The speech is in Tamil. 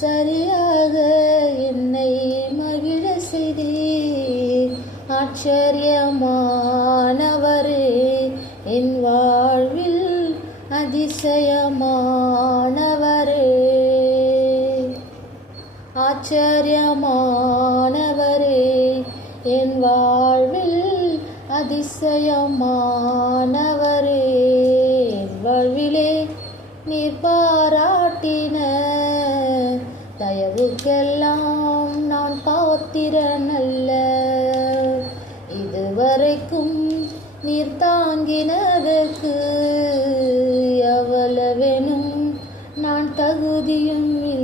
சரியாக என்னை மகிழ செய்தீர். ஆச்சரியமானவரே, என் வாழ்வில் அதிசயமானவரே. ஆச்சரியமானவரே, என் வாழ்வில் அதிசயமானவரே. என் வாழ்விலே நீர் பாராட்டின தயவுக்கெல்லாம் நான் பாத்திரன் அல்ல. இதுவரைக்கும் நீர் தாங்கினதற்கு எவ்வளவெனும் நான் தகுதியும் இல்லை.